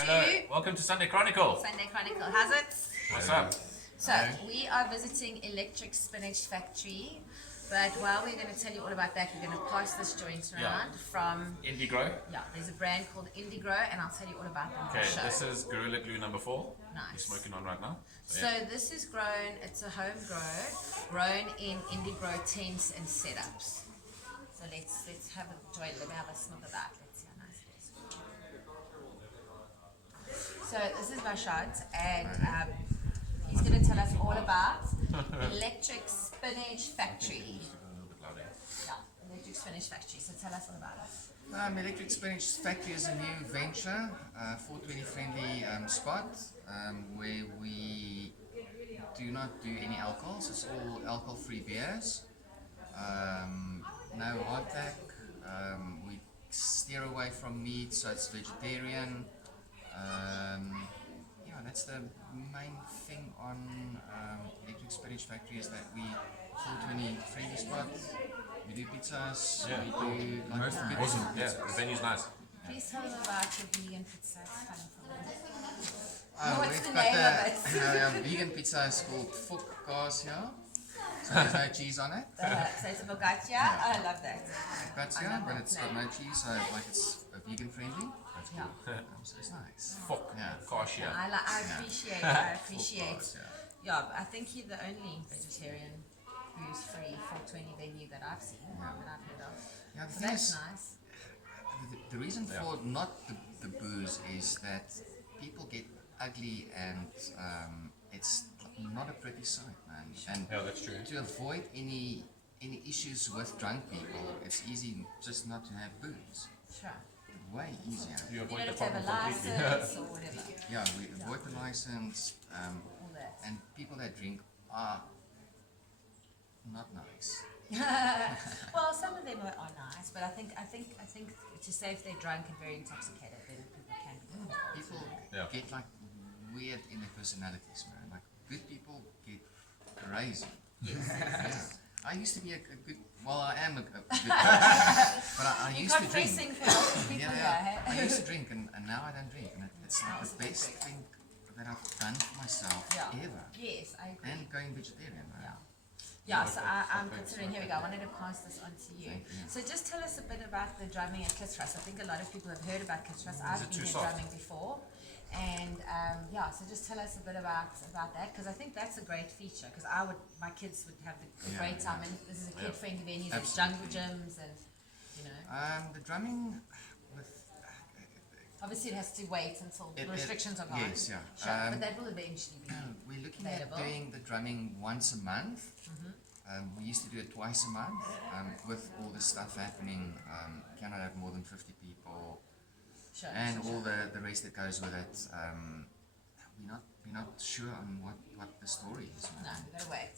Hello, welcome to Sunday Chronicle. Sunday Chronicle. How's it? What's up? So, we are visiting Electric Spinach Factory, but while we're going to tell you all about that, we're going to pass this joint around from Indigrow. Yeah, there's a brand called Indigrow, and I'll tell you all about them. Okay, this is Gorilla Glue number 4. Nice. You're smoking on right now. So this is grown, it's a home grown in Indigrow tents and setups. So let's have a joint. Let me have a sniff of that. Let's see how nice it is. So this is Rashad, and he's going to tell us all about Electric Spinach Factory. Yeah, Electric Spinach Factory. So tell us all about it. Electric Spinach Factory is a new venture, 420 friendly spot where we do not do any alcohols. It's all alcohol free beers, no hardtack. We steer away from meat, so it's vegetarian. Yeah, that's the main thing on Electric Spinach Factory, is that we 420 friendly spot. We do pizzas. Yeah. We do like Awesome. Yeah, the venue's nice. Please tell them about your vegan pizza. It's fun for me. We've What's the got name of it? our vegan pizza is called Focaccia. So there's no cheese on it. So it's focaccia. I love that. Focaccia, but it's got no cheese, so like it's vegan friendly. That's Yeah. cool. So it's nice. Fuck. Yeah. Gosh, yeah. I appreciate. Focaccia. Yeah, I think you're the only vegetarian who's free 420 venue that I've seen, that I've heard of. Yeah, the So thing that's is, nice. the reason for not the booze is that people get ugly, and it's not a pretty sight, man. And Yeah, that's true. to avoid any issues with drunk people, it's easy just not to have booze. Sure. Way easier. You You avoid don't the have to have problem a completely. license or whatever. Yeah, we avoid the license, All that. and people that drink are not nice. Well, some of them are nice, but I think to say if they're drunk and very intoxicated, then people can be. People Yeah. get like weird in their personalities, man. Like good people get crazy. Yeah. I used to be a good. Well, I am a good person, but I You're used to drink. confessing for lots of people Yeah. here. I used to drink, and now I don't drink, and it's like the best thing that I've done for myself ever. Yes, I agree. And going vegetarian, man. Yeah. Yeah, so I'm considering, here we go, I wanted to pass this on to you. Thank you. So just tell us a bit about the drumming at Klitsgras. I think a lot of people have heard about Klitsgras. I've it been too here soft? drumming before. And yeah, so just tell us a bit about that, because I think that's a great feature, because my kids would have a great time, and this is a kid-friendly venue, there's jungle gyms, and, you know. The drumming with Obviously it has to wait until the It- restrictions are gone. yes, yeah. Sure, but that will eventually be. we're looking Available. at doing the drumming once a month. We used to do it twice a month. With all the stuff happening, cannot have more than 50 people, Sure. and sure, all the rest that goes with it. We're not sure on what the story is, No, man. we've got to wait.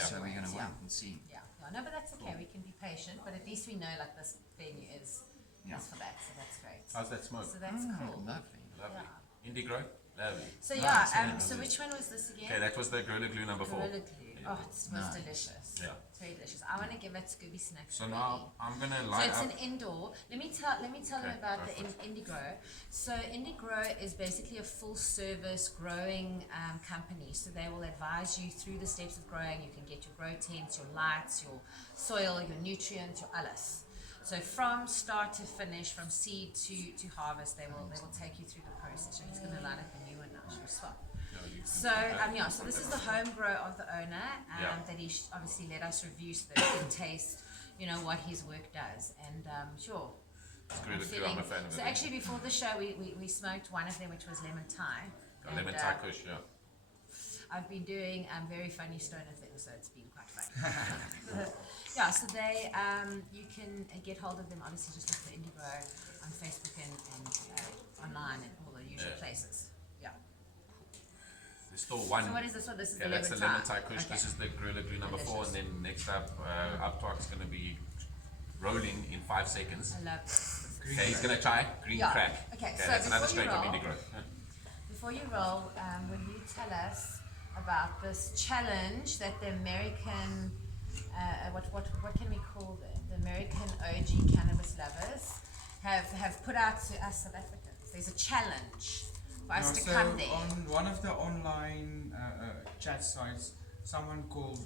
So we're gonna Yeah. wait and see. Yeah, no, but that's okay. We can be patient, but at least we know like this venue is for that, so that's great. How's that smoke? So that's cool. Lovely. Lovely. Indigrow? Lovely. So Nice, so which one was this Okay, again? that was the Gorilla Glue number 4. Gorilla Glue. Oh, it smells Nice. delicious. Yeah. It's very delicious. I want to give it Scooby Snack. So now I'm gonna So light it's up. an indoor. Let me tell them Okay, about go the for it. Indigrow. So Indigrow is basically a full service growing company. So they will advise you through the steps of growing. You can get your grow tents, your lights, your soil, your nutrients, your alles. So from start to finish, from seed to harvest, they will take you through the process. So he's going to light up a new one now. She'll swap. So so this is the home grow of the owner that he obviously let us review so that we can taste, what his work does. And sure. Gorilla Glue, I'm a fan of it. So actually before the show we smoked one of them, which was lemon Thai. Lemon And, Thai Kush, yeah. I've been doing very funny stoner things, so it's been quite fun. Yeah, so they you can get hold of them, obviously just look for Indigrow on Facebook and online and all the usual places. Yeah. There's still one. So what is this one? This is Okay, the that's the lemon lemon Thai. Thai Kush. Okay. This is the Gorilla Glue number 4, and then next up, Aaptwak is going to be rolling in 5 seconds. I love this. Okay, he's going to try green Yeah. crack. Okay, so that's another before you straight from roll- Indigrow. Before you roll, will you tell us about this challenge that the American, what can we call the American OG cannabis lovers have put out to us South Africans? There's a challenge for us to so come there? on one of the online chat sites, someone called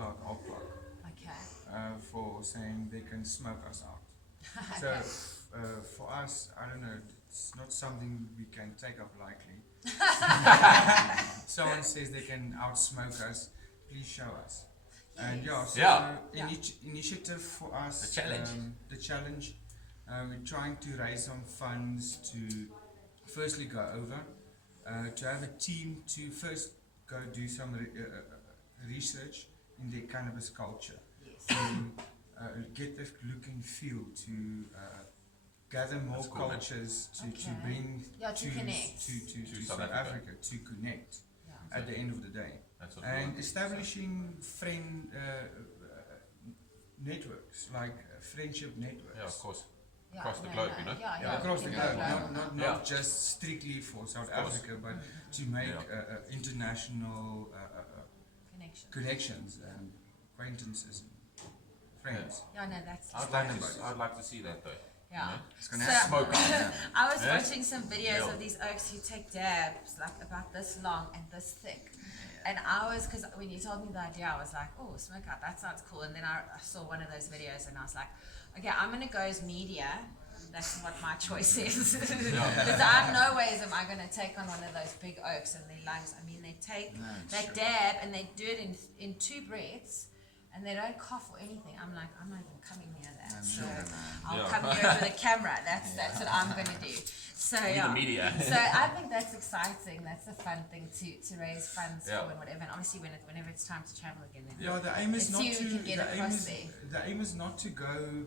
out Aaptwak Okay. for saying they can smoke us out. So for us, I don't know, it's not something we can take up lightly. Someone says they can outsmoke us, please show us. And so initiative for us, the challenge, we're trying to raise some funds to firstly go over, to have a team to first go do some research in the cannabis culture, to get the look and feel, to gather more cultures, to bring to connect. to South Africa, to connect at the end of the day. And establishing friend networks, like friendship networks. Yeah, of course. Across the globe, you know? Across the globe, not just strictly for South Africa, but to make international connections and acquaintances and friends. Yeah, no, that's. I'd like to see that though. Yeah. You know? It's gonna have smoke out. Yeah. I was watching some videos of these oaks who take dabs like about this long and this thick. And I was, because when you told me the idea, I was like, oh, smokeout, that sounds cool. And then I saw one of those videos and I was like, okay, I'm going to go as media. That's what my choice is. Because I'm no ways am I going to take on one of those big oaks and their lungs. I mean, they take that dab and they do it in 2 breaths. And they don't cough or anything. I'm like, I'm not even coming near that. So I'll come here with a camera. That's what I'm going to do. So the media. So I think that's exciting. That's a fun thing to raise funds for and whatever. And obviously whenever it's time to travel again. Yeah, the aim is not we can get across there. the aim is not to go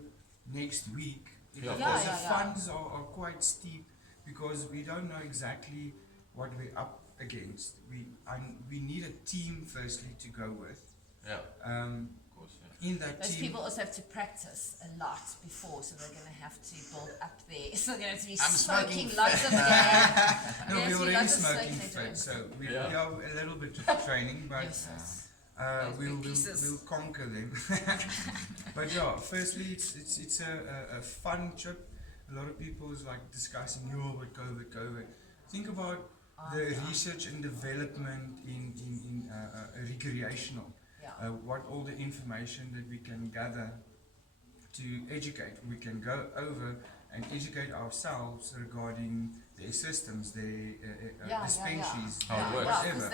next week. Yeah. Because the funds are quite steep, because we don't know exactly what we're up against. We need a team firstly to go with. Yeah. Of course, in that Those team, people also have to practice a lot before, so they're going to have to build up there. So they're going to have to be smoking lots of no, we're already smoking fit, so we have a little bit of training, but we'll conquer them. But yeah, firstly, it's a fun trip. A lot of people is like discussing, but COVID. Think about the research and development in recreational. What all the information that we can gather to educate. We can go over and educate ourselves regarding their systems, their dispensaries, whatever.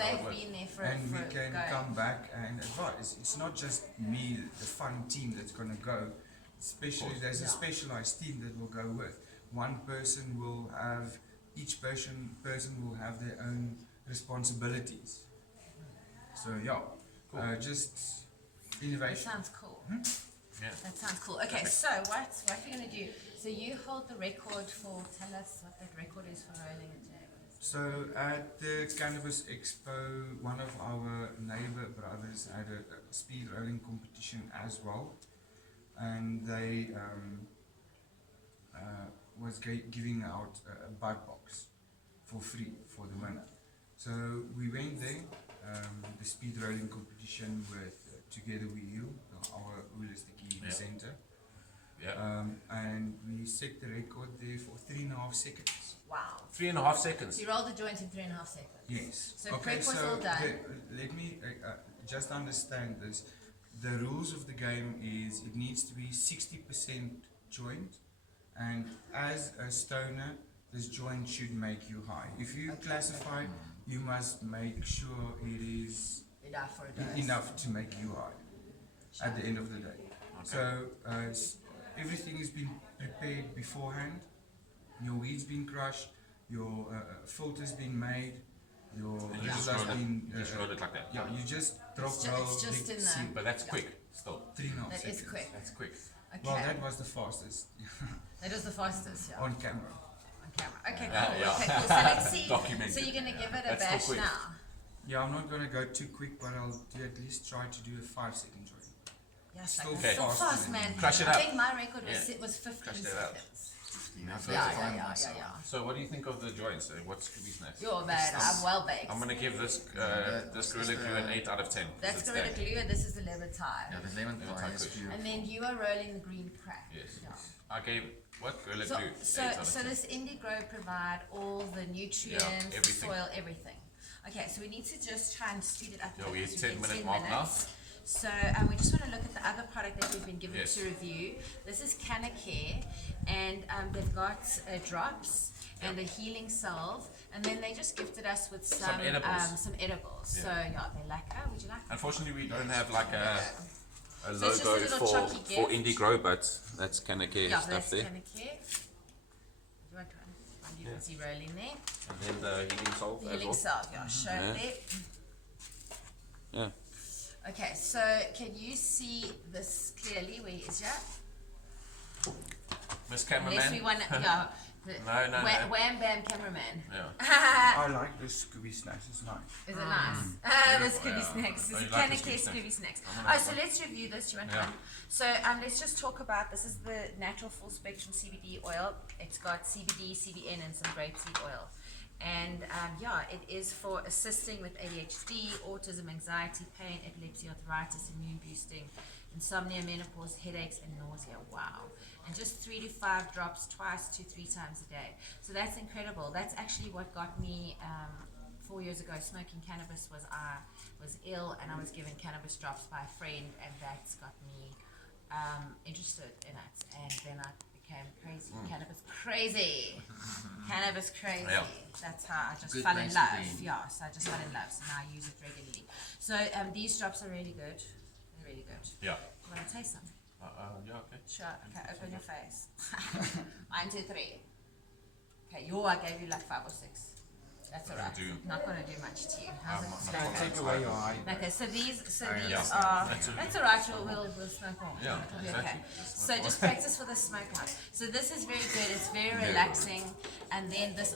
And we can come back and advise. It's not just me, the fun team that's going to go. Especially there's a specialized team that will go with. One person will have, each person will have their own responsibilities. So just innovation. That sounds cool. Yeah. That sounds cool. Okay, so what are you going to do? So you hold the record for, tell us what that record is for rolling a J. So at the Cannabis Expo, one of our neighbor brothers had a speed rolling competition as well. And they was giving out a bud box for free for the winner. So we went there. The speed rolling competition with Together We Heal, our holistic healing center. And we set the record there for 3.5 seconds. Wow. 3.5 seconds. So you rolled the joint in 3.5 seconds. Yes. So prep was all done. Let me just understand this. The rules of the game is it needs to be 60% joint, and as a stoner, this joint should make you high. If you classify, you must make sure it is enough to make you high at the end of the day. So everything has been prepared beforehand. Your weed's been crushed, your filter's been made, your just roll it like that. Yeah, you just drop It's just in the. But that's quick still. 3.5 That seconds. is quick. That's quick. Okay. Well, that was the fastest That is the fastest, on camera. On camera. Okay, cool. Yeah. Okay, cool. So let's see. Documented. So you're going to give it a That's bash still quick. now. Yeah, I'm not going to go too quick, but I'll at least try to do a 5-second joint. Yes, Still like so faster fast, than man. Crush it I up. think my record was 15 Crush that out. seconds. Yeah. So what do you think of the joints? What's Scooby's next? You're bad. I'm well baked. I'm gonna give this Gorilla Glue an 8 out of 10. That's Gorilla Glue and this is the lemon tye. Yeah, the lemon pie is good. beautiful. And then you are rolling the green crack. Yes. Yeah. I gave What will it So, do? so, 8 out of so 10. this Indigrow provide all the nutrients, everything. soil, everything. Okay, so we need to just try and speed it up. a Yeah, bit we're because 10 we've minute 10 mark now. minutes. So we just want to look at the other product that we've been given Yes. to review. This is Cannacare, and they've got drops and a healing salve, and then they just gifted us with some edibles. So yeah, they're lacquer. Would you like? Unfortunately, we don't have like a So it's just a logo little for chalky gift. Indigrow, but that's Cannacare Yeah, stuff that's there. Cannacare. Do you want one? You can see rolling there. And then the healing salve as Healing well. salve, yeah, show Yeah. it there. Yeah. Okay, so can you see this clearly? Where is that? Miss Unless we Cameraman. want to, yeah. No, no. Wham bam cameraman. Yeah. I like this Scooby Snacks, it's nice. Is it nice? The Beautiful, Scooby yeah. Snacks. Oh, This you is like the Cannacare Scooby Scooby Snacks. I'm gonna Oh, have so one. let's review this. You want Yeah. one? So let's just talk about, this is the natural full spectrum CBD oil. It's got CBD, CBN, and some grapeseed oil. And yeah, it is for assisting with ADHD, autism, anxiety, pain, epilepsy, arthritis, immune boosting, insomnia, menopause, headaches, and nausea. Wow. And just 3 to 5 drops twice to 3 times a day. So that's incredible. That's actually what got me 4 years ago smoking cannabis. I was ill and I was given cannabis drops by a friend, and that's got me interested in it. And then I became crazy. Cannabis crazy. Cannabis crazy. Yeah. That's how I just Good fell in place to love. be. Yeah, so I just fell in love. So now I use it regularly. So these drops are really good. They're really good. Yeah. You want to taste some? Yeah, okay. Sure. Okay, open your face. 1, 2, 3. Okay, I gave you like 5 or 6. That's alright. do. Not gonna do much to you. How's it? Can I take away your eye? Okay, so these yeah. are, That's that's alright, we'll smoke more. Yeah, It'll be exactly. okay. Just So smoke just practice for the smokeout. So this is very good, it's very relaxing, and then this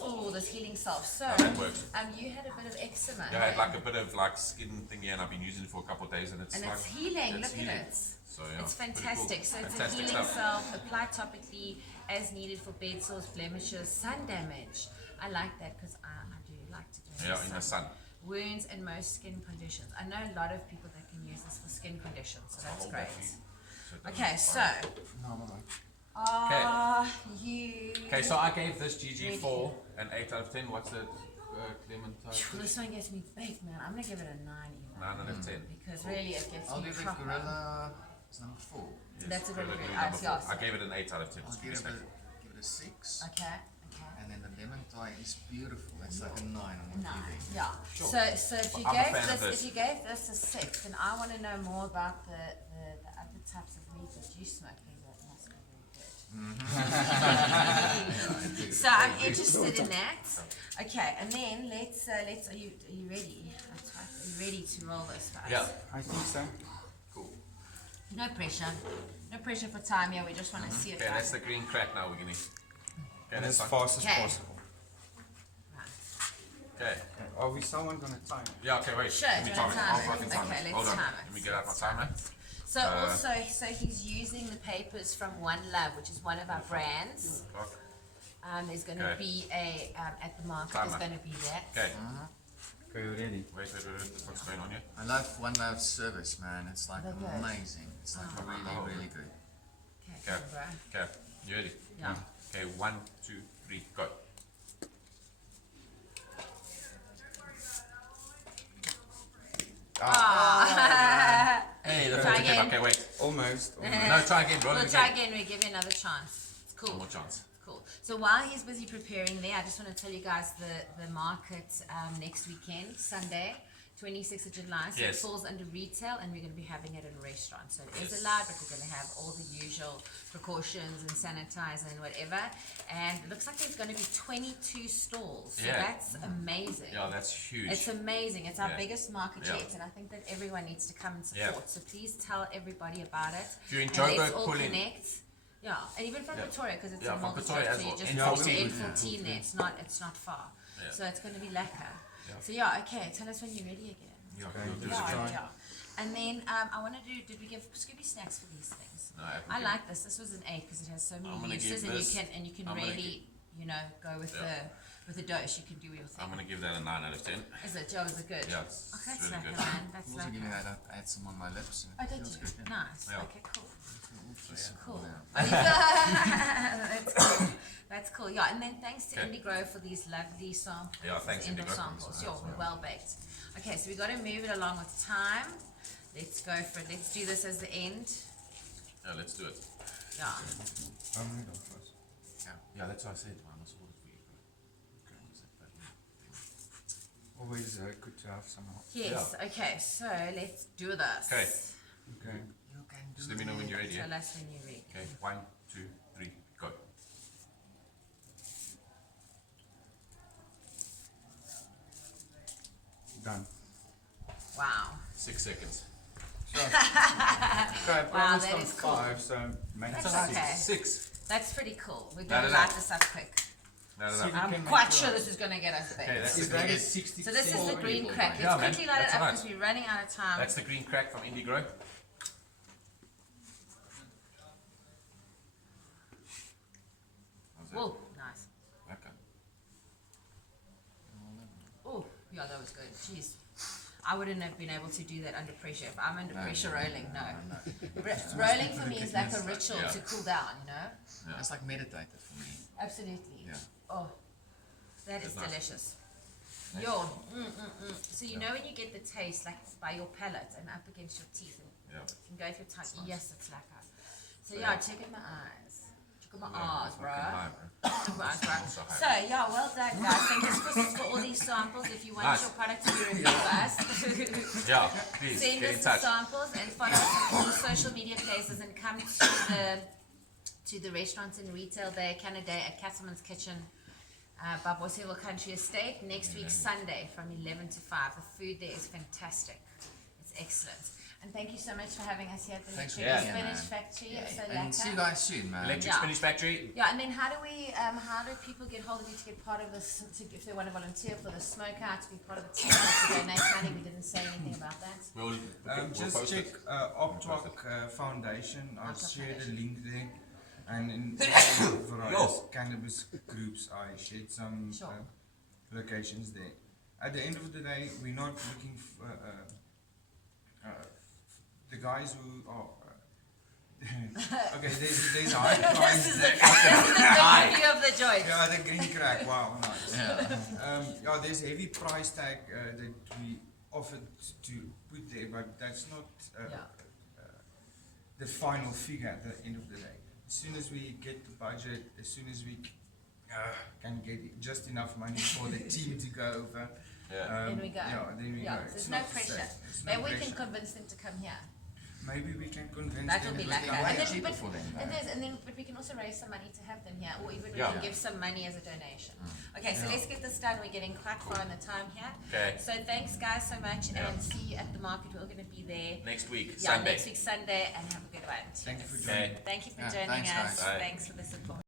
healing salve. So, that works. you had a bit of eczema. Yeah, I had like a bit of like skin thing here, and I've been using it for a couple of days, and it's And like it's healing, it's look healing. at it. So yeah, It's pretty fantastic. cool. So it's Fantastic a healing stuff. salve, applied topically as needed for bed sores, blemishes, sun damage. I like that because I do like to do it Yeah, in the sun. Wounds and most skin conditions. I know a lot of people that can use this for skin conditions, so that's Hold great. that for you. So it doesn't Okay, so expire. No, I'm alright. you. Okay, so I gave this GG4 an 8 out of 10. What's it? Clementine? This one gets me baked, man. I'm gonna give it a 9 even. 9 out of 10. Because really it gets I'll me give it proper. Gorilla. It's number 4. Yes, That's a really Gorilla good Glue number idea. 4. I gave it an 8 out of 10. I'll give it a 6. Okay. And then the lemon tie is beautiful. It's like a 9 on what No, you think. yeah. Sure. So if you I'm a gave fan of this, this. if you gave this a 6, then I want to know more about the other types of weed that you smoke. Because that must be very good. So I'm interested in that. Okay, and then let's. Are you ready? That's right. Are you ready to roll this for us? Yeah, I think so. cool. No pressure. No pressure for time here. We just want to see it Okay, done. that's the green crack now we're gonna. Okay, And that's as fine. fast as Okay. possible. Right. Okay. Are we someone gonna time it? Yeah, okay, wait. Sure, Let me do you time want it. to I'll time it? fucking time Okay, it. let's Hold on. time it. Let me get out my timer. So so he's using the papers from One Love, which is one of our brands. Clock. There's going to Okay. be a at the market. Timer. There's going to be that. Okay. Okay, we're ready. Wait. What's going on here? I love One Love service, man. It's like They're good. amazing. It's like really good. Okay, Okay. Bro. Okay. You ready? Yeah. Okay, 1, 2, 3, go. Hey, that's Try okay. again. Okay, wait. Almost. No, try again, bro. We'll try again. We'll give you another chance. It's cool. One more chance. Cool. So while he's busy preparing there, I just want to tell you guys the market next weekend, Sunday, 26th of July. So Yes. it falls under retail, and we're going to be having it in a restaurant. So it is Yes. allowed, but we're going to have all the usual precautions and sanitizer and whatever. And it looks like there's going to be 22 stalls. So Yeah. that's amazing. Yeah, that's huge. It's amazing. It's our Yeah. biggest market Yeah. yet, and I think that everyone needs to come and Yeah. support. So please tell everybody about it. If you're in And Joburg, let's all pull in. connect. Yeah, and even from Yeah. Pretoria, because it's Yeah, a from multi Pretoria as so well. you just N14. put Yeah. N14 there. It's not far. Yeah. So it's going to be lekker. Yeah. So yeah, okay. Tell us when you're ready again. Yeah, Okay. we'll do this Yeah, again. yeah. And then I want to do. Did we give Scooby snacks for these things? No, I haven't I given- like this. This was an 8 because it has so I'm many gonna uses, give and this- you can I'm gonna really go with Yeah. with a dose, you can do your thing. I'm gonna give that a 9 out of 10. Is it? Joe, is it good? Yeah, it's Okay, that's really like good. a man. That's I'm also like giving a... that up. I had some on my lips. Oh, did Feels you? good, yeah. Nice. Yeah. Okay, cool. So Cool. now. That's cool. That's cool. Yeah, and then thanks to Okay. Indigrow for these lovely samples. Yeah, thanks, Indoor Indigrow. samples. That's Sure, nice, yeah. well baked. Okay, so we got to move it along with time. Let's go for it. Let's do this as the end. Yeah, let's do it. Yeah. I'm gonna go first. Yeah, that's what I said. I must order for you. Always good to have some help. Yes. Okay, so let's do this. Okay. Okay. You can do Just let me know when you're ready. Tell us when you're ready. Okay, 1, 2, 3, go. Done. Wow. 6 seconds. Okay, I promised that on is cool. 5, so make it That's 6. okay. 6. That's pretty cool. We're Light going it to light up. this up quick. No, no, See no. if you I'm can quite make sure it this is going to get us big. Okay, that's Is the that green, a 60? So this is the green people, crack. yeah, Let's man, quickly light it that's up alright. because we're running out of time. that's the green crack from Indigrow. How's that? Whoa, nice. Okay. Oh, yeah, that was good. Jeez. I wouldn't have been able to do that under pressure. If I'm under pressure rolling, no. Rolling for me is like a ritual Yeah. to cool down, you know? Yeah. It's like meditative for me. Absolutely. Yeah. Oh, that is That's nice. delicious. Nice. Yo, So you know when you get the taste like by your palate and up against your teeth and Yeah. you can go with your tongue. Yes, it's like that. So So yeah, yeah. check out my eyes. Check out my Yeah, eyes, it's bro. fucking high, bro. Check out my eyes, bro. Also high. So yeah, well done, guys. Thank you for all these samples. If you want Nice. your product to be reviewed by us, Yeah, please, send get us in the touch. samples and follow us on all the social media places and come to the restaurants and retail day, Canada at Cattleman's Kitchen, by Boiseville Country Estate next week Sunday from 11 to 5. The food there is fantastic. It's excellent. And thank you so much for having us here at the Thanks Electric for being here, Spinach man. Factory. It's so And see you lekker. guys soon, man. Electric Yeah. Spinach Factory. Yeah, and then how do people get hold of you to get part of this, if they want to volunteer for the smokeout, to be part of the team, to donate money? We didn't say anything about that. We'll Just post check it. Aaptwak Foundation. I'll Aaptwak share the Foundation. link there. And in various cannabis groups, I shared some Sure. locations there. At the end of the day, we're not looking for the guys who are. Okay, there's a high price there. The review of the joint. Yeah, the green crack. Wow, nice. Yeah. Yeah, there's a heavy price tag that we offered to put there, but that's not Yeah. the final figure at the end of the day. As soon as we get the budget, as soon as we can get just enough money for the team to go over, Yeah. Then we go. Yeah, then we Yeah, go. there's It's no not to say. pressure. It's no Maybe we can pressure. convince them to come here. Maybe we can convince That them will be to like come that. way And then, cheaper but for them, it though. is, and then, but we can also raise some money to have them here, or even we Yeah. can give some money as a donation. Okay, so Yeah. let's get this done. We're getting quite far on the time here. Okay. So thanks, guys, so much, Yeah. and see you at the market. We're going to be there. Next week, Yeah, Sunday. next week Sunday, and have a good one. Thank you for Cheers. joining. Okay. Thank you for Yeah, joining thanks, us. guys. Bye. Thanks for the support.